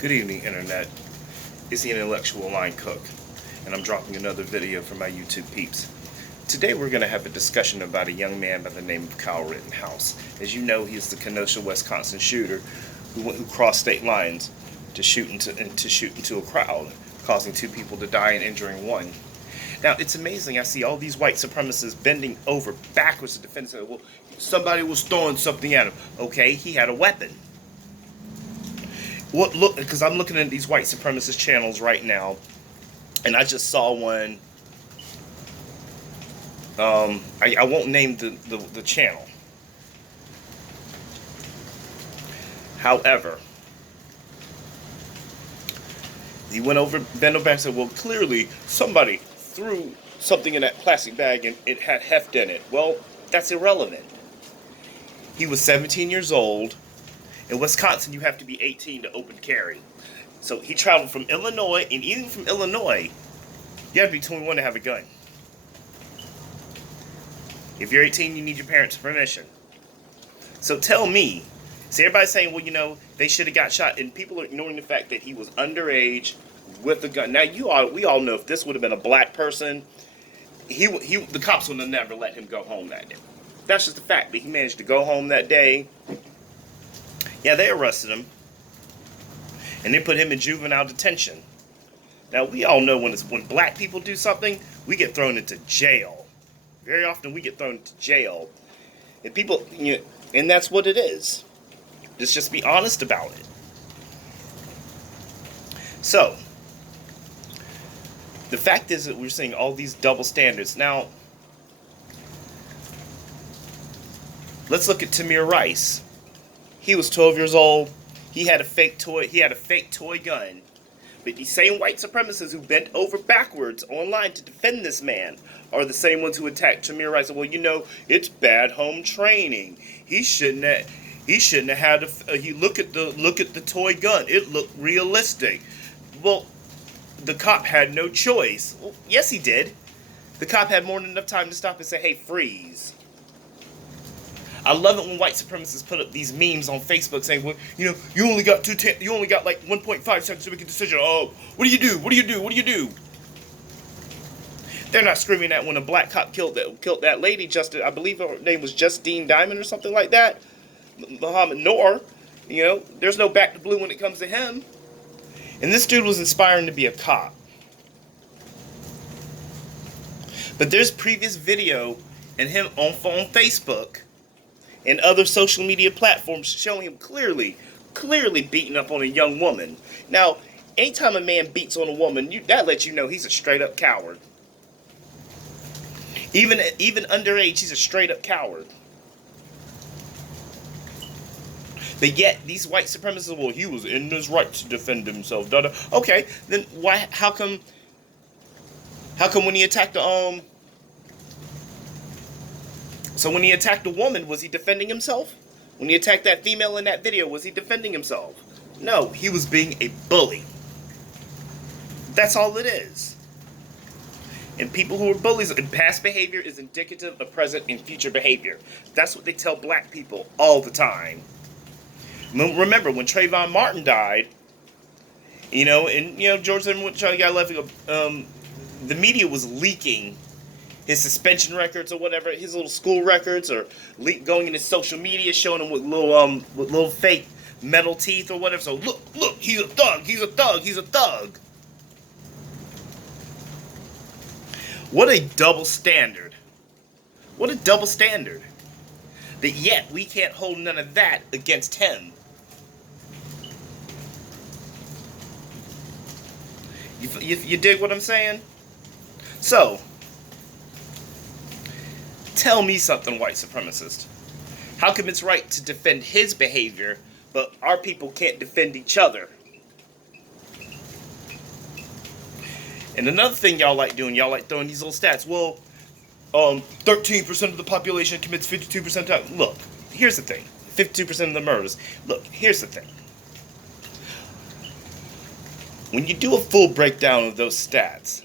Good evening, Internet. It's the Intellectual Line Cook, and I'm dropping another video for my YouTube peeps. Today we're going to have a discussion about a young man by the name of Kyle Rittenhouse. As you know, he is the Kenosha, Wisconsin shooter who crossed state lines to shoot into a crowd, causing 2 people to die and injuring 1. Now, it's amazing. I see all these white supremacists bending over backwards to defend themselves. Well, somebody was throwing something at him. Okay, he had a weapon. Look, because I'm looking at these white supremacist channels right now, and I just saw one. I won't name the channel. However, he bent over and said, well, clearly somebody threw something in that plastic bag and it had heft in it. Well, that's irrelevant. He was 17 years old. In Wisconsin, you have to be 18 to open carry. So he traveled from Illinois, and even from Illinois, you have to be 21 to have a gun. If you're 18, you need your parents' permission. So tell me, see, everybody's saying, well, you know, they should have got shot, and people are ignoring the fact that he was underage with a gun. Now, we all know if this would have been a black person, the cops would have never let him go home that day. That's just the fact that he managed to go home that day. Yeah, they arrested him, and they put him in juvenile detention. Now, we all know when black people do something, we get thrown into jail. Very often, we get thrown into jail, and people, and that's what it is. Let's just be honest about it. So, the fact is that we're seeing all these double standards. Now, let's look at Tamir Rice. He was 12 years old. He had a fake toy. He had a fake toy gun. But these same white supremacists who bent over backwards online to defend this man are the same ones who attacked Tamir Rice. Well, you know, it's bad home training. He shouldn't have had a. Look at the toy gun. It looked realistic. Well, the cop had no choice. Well, yes, he did. The cop had more than enough time to stop and say, "Hey, freeze." I love it when white supremacists put up these memes on Facebook saying, well, you know, you only got like 1.5 seconds to make a decision. Oh, what do you do? What do you do? What do you do? They're not screaming that when a black cop killed that lady, I believe her name was Justine Diamond or something like that. Muhammad Noor. You know, there's no back to blue when it comes to him. And this dude was inspiring to be a cop. But there's previous video and him on Facebook and other social media platforms showing him clearly beating up on a young woman. Now, anytime a man beats on a woman, that lets you know he's a straight up coward. Even underage, he's a straight up coward. But yet, these white supremacists, well, he was in his right to defend himself. Okay, then why? How come when he attacked the So when he attacked a woman, was he defending himself? When he attacked that female in that video, was he defending himself? No, he was being a bully. That's all it is. And people who are bullies, and past behavior is indicative of present and future behavior. That's what they tell black people all the time. Remember, when Trayvon Martin died, George Zimmerman got left, the media was leaking his suspension records or whatever, his little school records, or going into social media, showing him with little fake metal teeth or whatever. So look, he's a thug, he's a thug, he's a thug. What a double standard. What a double standard. But yet, we can't hold none of that against him. You dig what I'm saying? So, tell me something, white supremacist. How come it's right to defend his behavior, but our people can't defend each other? And another thing y'all like doing, y'all like throwing these little stats. Well, 13% of the population commits 52% of time. Look, here's the thing. 52% of the murders. Look, here's the thing. When you do a full breakdown of those stats,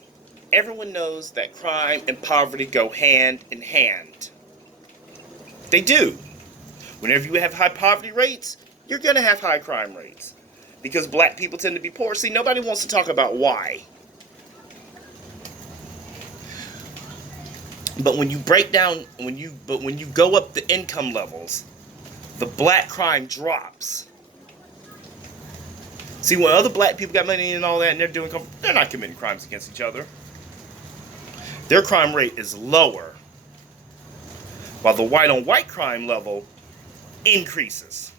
everyone knows that crime and poverty go hand in hand. They do. Whenever you have high poverty rates, you're going to have high crime rates. Because black people tend to be poor. See, nobody wants to talk about why. But when you break down, when you go up the income levels, the black crime drops. See, when other black people got money and all that, and they're not committing crimes against each other. Their crime rate is lower, while the white on white crime level increases.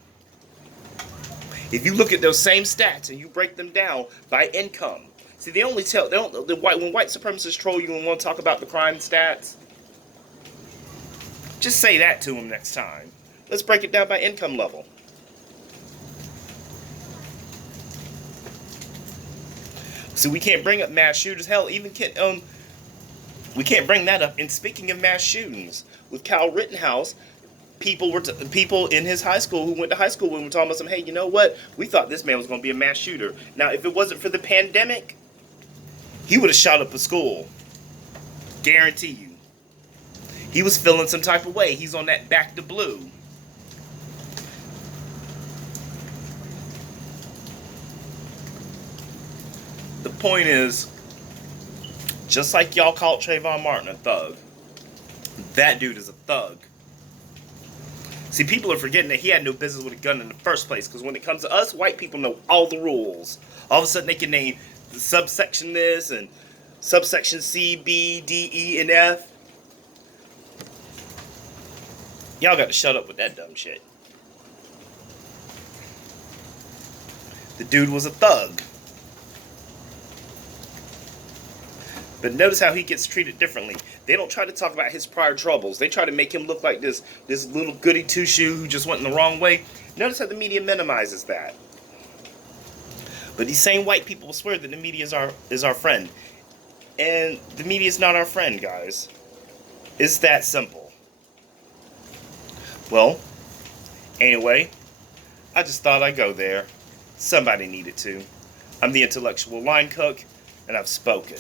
If you look at those same stats and you break them down by income, see, when white supremacists troll you and want to talk about the crime stats, just say that to them next time. Let's break it down by income level. See, we can't bring up mass shooters. Hell, we can't bring that up. And speaking of mass shootings, with Kyle Rittenhouse, people in his high school who went to high school with him were talking about some, hey, you know what? We thought this man was going to be a mass shooter. Now, if it wasn't for the pandemic, he would have shot up a school. Guarantee you. He was feeling some type of way. He's on that back to blue. The point is, just like y'all called Trayvon Martin a thug, that dude is a thug. See, people are forgetting that he had no business with a gun in the first place, because when it comes to us, white people know all the rules. All of a sudden, they can name the subsection this and subsection C, B, D, E, and F. Y'all got to shut up with that dumb shit. The dude was a thug. But notice how he gets treated differently. They don't try to talk about his prior troubles. They try to make him look like this little goody two-shoe who just went in the wrong way. Notice how the media minimizes that. But these same white people will swear that the media is our friend. And the media is not our friend, guys. It's that simple. Well, anyway, I just thought I'd go there. Somebody needed to. I'm the intellectual line cook, and I've spoken.